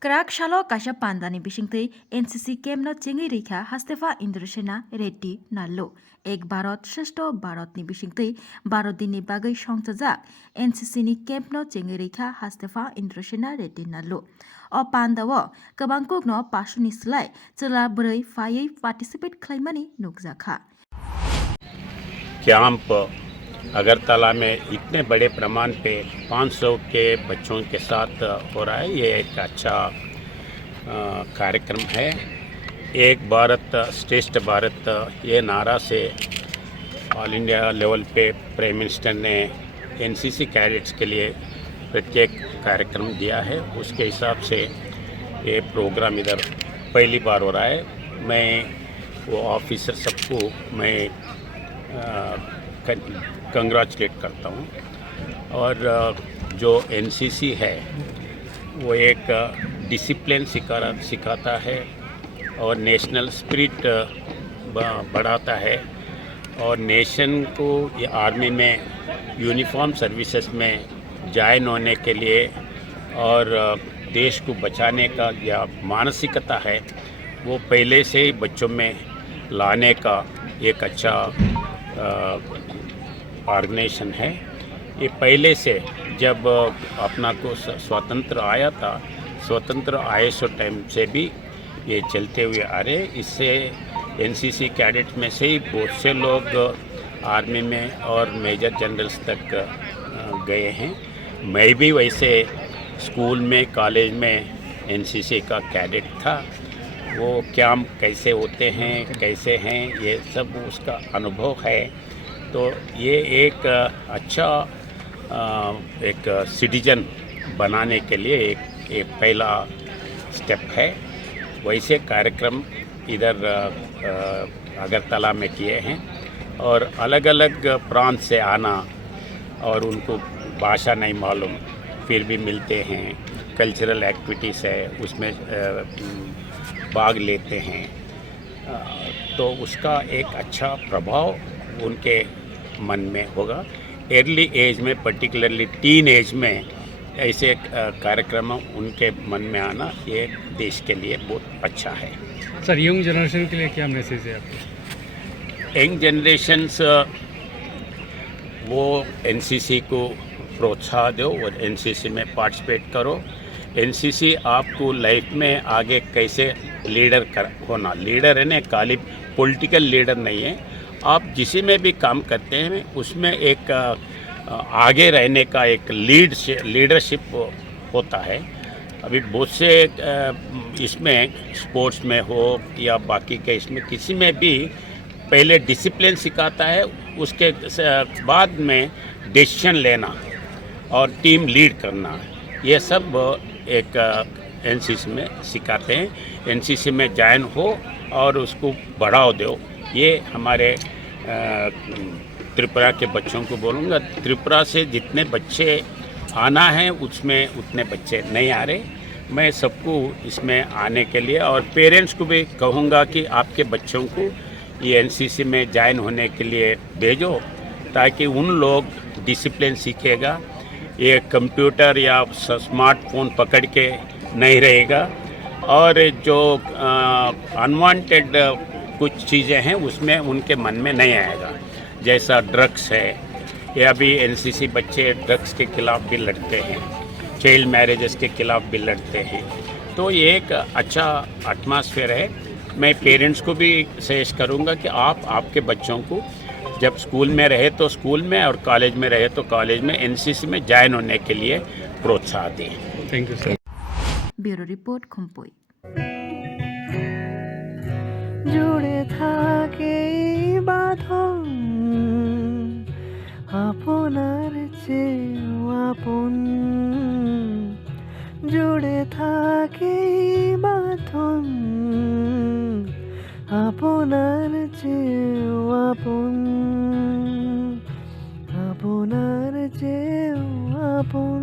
Kerak shalo kasha pandani bisingtei NCC camp no chengi rekha Hastefa Indrasena Reddy nalo. Ek Bharat Shashto Bharat ni bisingtei Bharat dini bagai songchajak NCC ni camp no chengi rekha Hastefa Indrasena Reddy nalo. O pandawo kabangkok no pasuni slai chela brei fayei participate claimani nukjakha. Camp Agartala में इतने बड़े प्रमाण पे 500 के बच्चों के साथ हो रहा है। ये एक अच्छा कार्यक्रम है। एक भारत श्रेष्ठ भारत ये नारा से ऑल इंडिया लेवल पे प्राइम मिनिस्टर ने एनसीसी कैडेट्स के लिए प्रत्येक कार्यक्रम दिया है। उसके हिसाब से ये प्रोग्राम इधर पहली बार हो रहा है। मैं वो ऑफिसर सबको मैं कंग्रेचुलेट करता हूँ। और जो एनसीसी है वो एक डिसिप्लिन सिखाता है और नेशनल स्पिरिट बढ़ाता है और नेशन को ये आर्मी में यूनिफॉर्म सर्विसेज में ज्वाइन होने के लिए और देश को बचाने का या मानसिकता है वो पहले से ही बच्चों में लाने का एक अच्छा ऑर्गेनाइजेशन है। ये पहले से जब अपना को स्वतंत्र आया था, स्वतंत्र आए सो टाइम से भी ये चलते हुए आ रहे। इससे एनसीसी कैडेट में से ही बहुत से लोग आर्मी में और मेजर जनरल्स तक गए हैं। मैं भी वैसे स्कूल में कॉलेज में एनसीसी का कैडेट था। वो कैंप कैसे होते हैं कैसे हैं ये सब उसका अनुभव है। तो ये एक अच्छा एक सिटीजन बनाने के लिए एक पहला स्टेप है। वैसे कार्यक्रम इधर अगरतला में किए हैं और अलग अलग प्रांत से आना और उनको भाषा नहीं मालूम फिर भी मिलते हैं। कल्चरल एक्टिविटीज़ है उसमें भाग लेते हैं तो उसका एक अच्छा प्रभाव उनके मन में होगा। अर्ली एज में पर्टिकुलरली टीन एज में ऐसे कार्यक्रम उनके मन में आना ये देश के लिए बहुत अच्छा है। सर यंग जनरेशन के लिए क्या मैसेज है आपका? यंग जनरेशन्स वो एनसीसी को प्रोत्साहन दो और एनसीसी में पार्टिसिपेट करो। एनसीसी आपको लाइफ में आगे कैसे लीडर होना, लीडर है ना, खाली पॉलिटिकल लीडर नहीं है। आप जिसी में भी काम करते हैं उसमें एक आगे रहने का एक लीडरशिप होता है। अभी बहुत से इसमें स्पोर्ट्स में हो या बाकी के इसमें किसी में भी पहले डिसिप्लिन सिखाता है, उसके बाद में डिसीजन लेना और टीम लीड करना, ये सब एक एनसीसी में सिखाते हैं। एनसीसी में ज्वाइन हो और उसको बढ़ाओ दो। ये हमारे त्रिपुरा के बच्चों को बोलूँगा, त्रिपुरा से जितने बच्चे आना है उसमें उतने बच्चे नहीं आ रहे। मैं सबको इसमें आने के लिए और पेरेंट्स को भी कहूँगा कि आपके बच्चों को ये एनसीसी में ज्वाइन होने के लिए भेजो ताकि उन लोग डिसिप्लिन सीखेगा। ये कंप्यूटर या स्मार्टफोन पकड़ के नहीं रहेगा और जो अनवांटेड कुछ चीज़ें हैं उसमें उनके मन में नहीं आएगा। जैसा ड्रग्स है, ये अभी एनसीसी बच्चे ड्रग्स के खिलाफ भी लड़ते हैं, चाइल्ड मैरिजेस के खिलाफ भी लड़ते हैं। तो ये एक अच्छा एटमॉस्फेयर है। मैं पेरेंट्स को भी सजेस्ट करूँगा कि आप आपके बच्चों को जब स्कूल में रहे तो स्कूल में और कॉलेज में रहे तो कॉलेज में एनसीसी में ज्वाइन होने के लिए प्रोत्साहन दें। Thank you sir. Bureau report Khumpui. জুড়ে থাকে বাঁধন আপনার চেয়েও আপন, জুড়ে থাকে বাঁধন আপনার চেয়েও আপন, আপনার চেয়েও আপন।